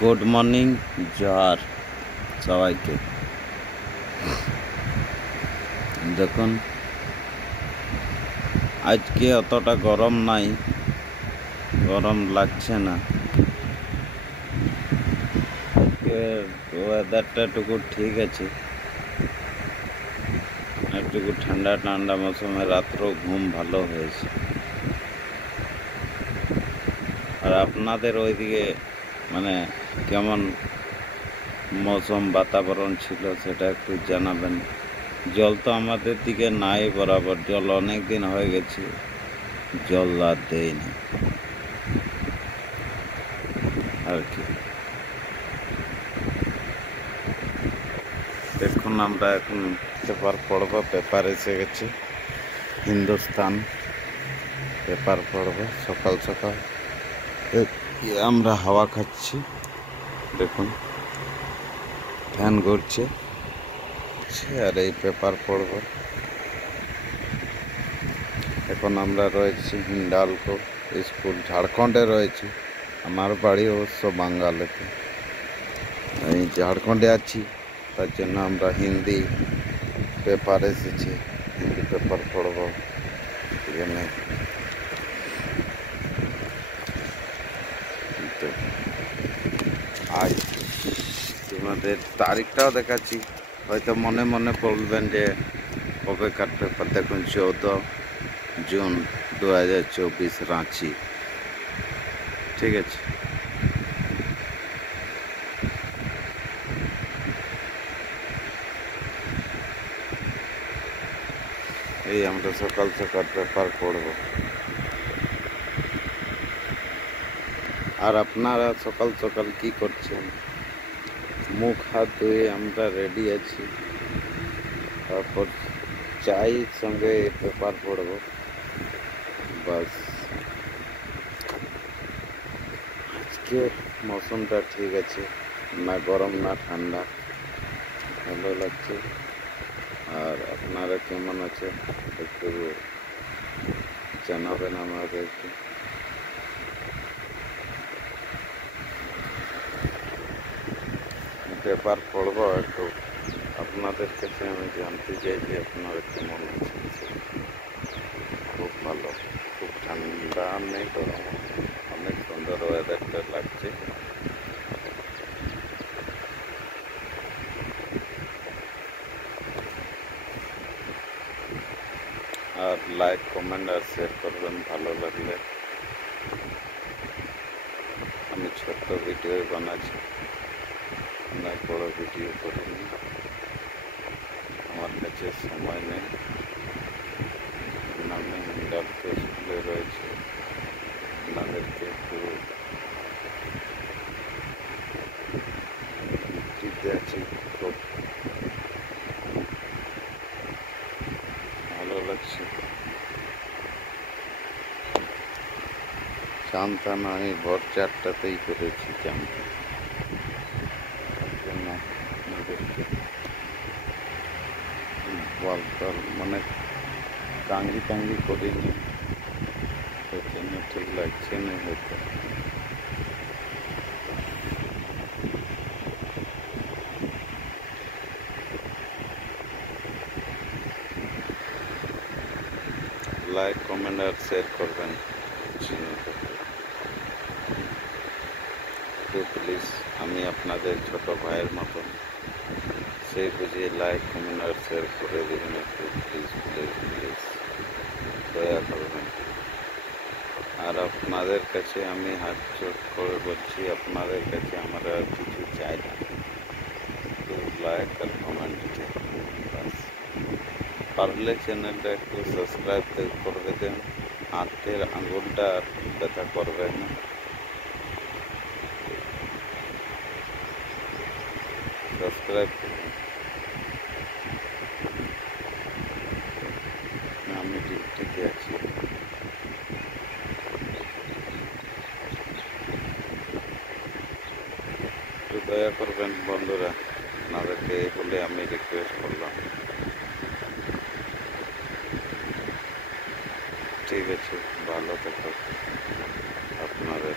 Good morning, Johar সবাইকে। দেখুন, আজকে অতটা গরম নাই, গরম লাগছে না। আজকে ওয়েদারটা একটু ঠিক আছে, একটু ঠান্ডা ঠান্ডা মৌসুমে রাত্রেও ঘুম ভালো হয়েছে। আর আপনাদের ওইদিকে মানে কেমন মৌসুম বাতাবরণ ছিল সেটা একটু জানাবেন। জল তো আমাদের দিকে নাই বরাবর, জল অনেক দিন হয়ে গেছে, জল আর দেয়নি আর কি। দেখুন, আমরা এখন পেপার পড়ব, পেপার এসে গেছে, হিন্দুস্তান পেপার পড়ব সকাল সকাল। আমরা হাওয়া খাচ্ছি, দেখুন ফ্যান ঘুরছে আর এই পেপার পড়ব। এখন আমরা রয়েছি হিন্ডালকো স্কুল, ঝাড়খণ্ডে রয়েছি। আমার বাড়ি অবশ্য বাঙ্গালেতে, এই ঝাড়খণ্ডে আছি, তার জন্য আমরা হিন্দি পেপার এসেছি, হিন্দি পেপার পড়ব। এখানে আজ তোমাদের তারিখটাও দেখাচ্ছি, হয়তো মনে মনে বলবেন যে কবেকার পেপার। দেখুন, 14 জুন 2024 রাঁচি। ঠিক আছে, এই আমরা সকাল সকাল পেপার পড়ব। আর আপনারা সকাল সকাল কি করছেন? মুখ হাত ধুয়ে আমরা রেডি আছি, তারপর চায়ের সঙ্গে পেপার পড়ব, বাস। আজকে মৌসুমটা ঠিক আছে, না গরম না ঠান্ডা, ভালো লাগছে। আর আপনারা কেমন আছেন একটু জানাবেন আমাদেরকে। পেপার পড়ব একটু, আপনাদের কাছে আমি জানতে চাই যে আপনারা কেমন আছেন। খুব ভালো, খুব ঠান্ডা নেই, গরম, অনেক সুন্দর ওয়েদারটা লাগছে। আর লাইক, কমেন্ট আর শেয়ার করবেন ভালো লাগলে। আমি ছোট্ট ভিডিও বানাচ্ছি, অনেক বড় ভিডিও করিনি, আমার কাছে সময় নেই। আমি হিন্ডালকো স্কুলে রয়েছে, আপনাদেরকে একটু দিতে আছি, খুব ভালো লাগছে। চানটা না, আমি ভোর 4টাতেই করেছি চানটা, তার জন্য আপনাদেরকে মানে টাঙ্গি টাঙ্গি করিনি, তার জন্য ঠিক লাগছে না হয়তো। লাইক, কমেন্ট আর শেয়ার করবেন একটু প্লিজ। আমি আপনাদের ছোট ভাইয়ের মতন, সেই বুঝিয়ে লাইক, কমেন্ট আর শেয়ার করে দেবেন একটু, প্লিজ প্লিজ প্লিজ, দয়া করবেন। আর আপনাদের কাছে আমি হাত জোর করে বলছি, আপনাদের কাছে আমরা আর কিছু চাই না, একটু লাইক আর কমেন্ট বাস। পারলে চ্যানেলটা একটু সাবস্ক্রাইব করে দেন, হাতের আঙুলটা ব্যথা করবেন না। সাবস্ক্রাইব করুন। আমি ডিউটিতে আছি, একটু দয়া করবেন বন্ধুরা, আপনাদেরকে এই বলে আমি রিকোয়েস্ট করলাম। ঠিক আছে, ভালো থাকুন আপনাদের।